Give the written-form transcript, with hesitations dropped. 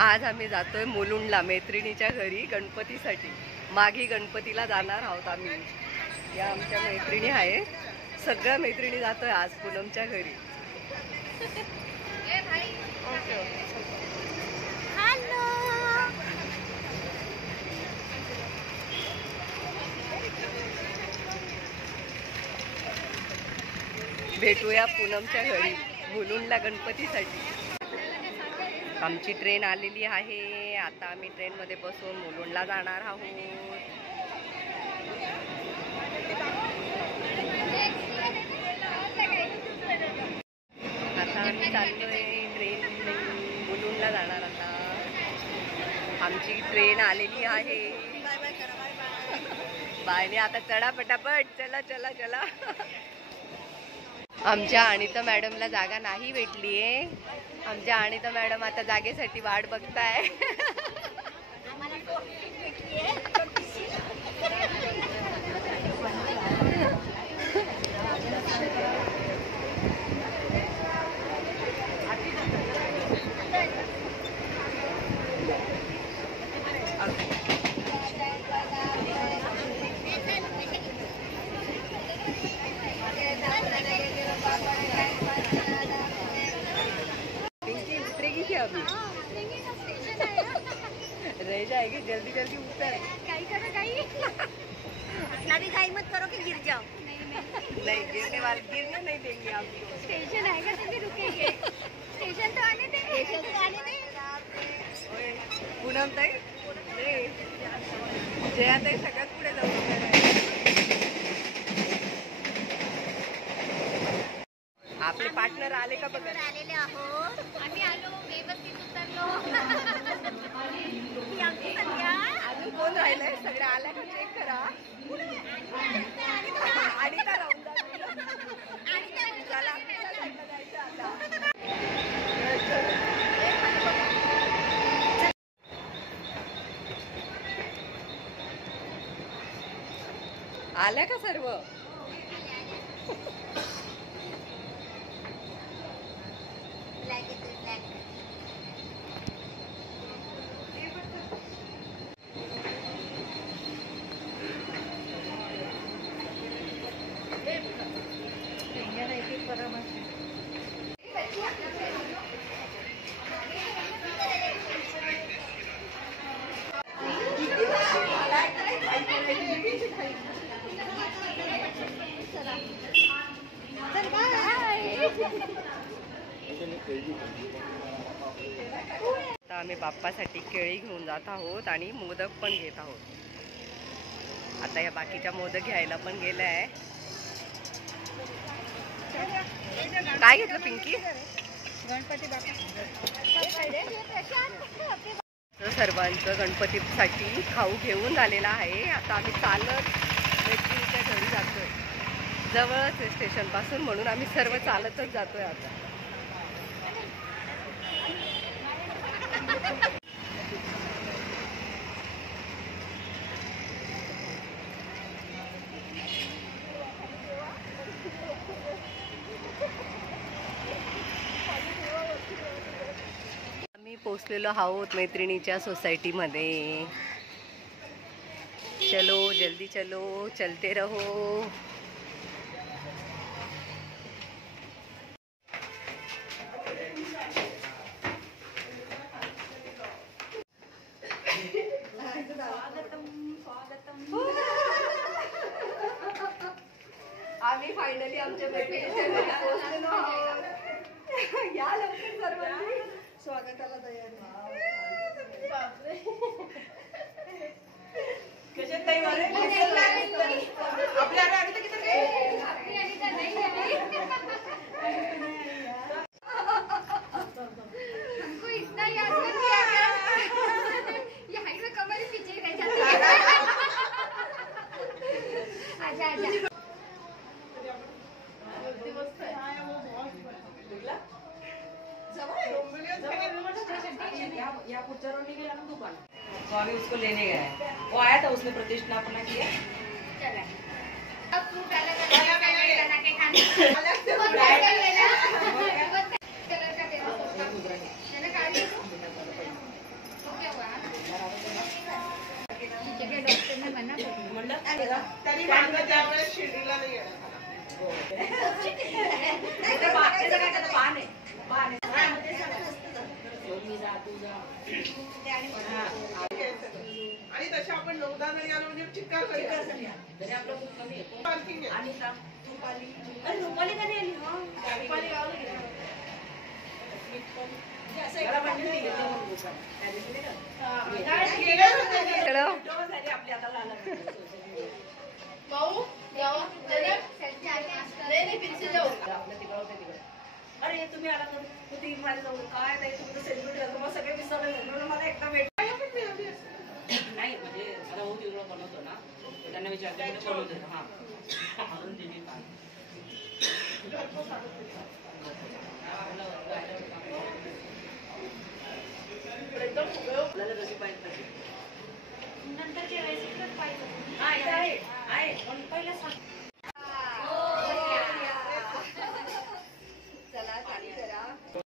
आज आम्ही जातोय मुलुंडला मैत्रिणीच्या घरी गणपतीसाठी। माघी गणपतीला जाणार आहोत आम्ही। या आमच्या मैत्रिणी आहे, सगळ्या मैत्रिणी जातोय आज पूनमच्या घरी। हॅलो, भेटूया पूनमच्या घरी मुलुंडला गणपतीसाठी। आमची ट्रेन आलेली आहे, आता आम्ही ट्रेनमध्ये बसून मुलुंडला जाणार आहोत। आता आम्ही चाललोय ट्रेन मुलुंडला जाणार। आता आमची ट्रेन आलेली आहे। बाय ने आता चढा पटापट, चला चला चला। आमच्या अनिता मॅडमला जागा नाही भेटलीये। आमच्या अनिता मॅडम आता जागेसाठी वाट बघताय। अभी रह जाएगी, जल्दी जल्दी उतर। इतना भी घाई मत करो कि गिर जाओ। नहीं गिरने नहीं देंगे आपको। स्टेशन आएगा तभी रुकेंगे। स्टेशन तो आने दे, स्टेशन तो आने दे। पूनम ताई, जया ताई सगळ्यात पुढे जाऊ। आपले पार्टनर आले का बघा? आलेले आहोत आम्ही, आलो व्यवस्थित उतरलो। अजून कोण राहिलंय? सगळे आल्या का चेक करा। अनिता राहून आल्या का सर्व? आता आम्ही बाप्पासाठी केळी घेऊन जात आहोत आणि मोदक पण घेत आहोत। आता या बाकीच्या मोदक घ्यायला पण गेलाय। काय घेतलं पिंकी? गणपती बाप्पा सर्वांचं गणपतीसाठी खाऊ घेऊन झालेला आहे। आता आम्ही चालत मैत्रिणीच्या घरी जातोय, जवळच स्टेशन पासून, म्हणून आम्ही सर्व चालतच जातोय आता। आम्ही पोचलेलो आहोत मैत्रिणीच्या सोसायटीमध्ये। चलो जल्दी चलो, चलते रहो। आम्ही फायनली आमच्या मैत्रिणीच्या घरी पोहोचलेलो आहोत। या लवकर सर्वांनी, स्वागताला तयार। कशात ताई मारे आपल्या आम्ही तर किती हमको इतना याद नहीं किया गया। ये हाइट में कमर पीछे रह जाती है। आजा आजा। या पुढच्या रोड निकला ना दुकान, तो अभी उसको लेने गया है। वो आया था, उसने प्रतिष्ठापना किया। चला अब फ्रूट अलग बना के खाने अलग से आणि तशा आपण 9-10 जणी आलो म्हणजे चिक्कार करूया. पार्किंग आहे. आणि रुपाली कधी आली? रुपाली गावाला गेली. अरे तुम्ही आला तर ती माझ्या जवळ काय नाही तुम्ही सेलिब्रेट करतो मग सगळे विसरले मला एकदा भेट नाही म्हणजे मला भाऊ तिकडं बनवतो ना त्यांना विचारते बनवतो हा म्हणून दिली नंतरच्या वेळेस पाहिजे आहे पण पहिलं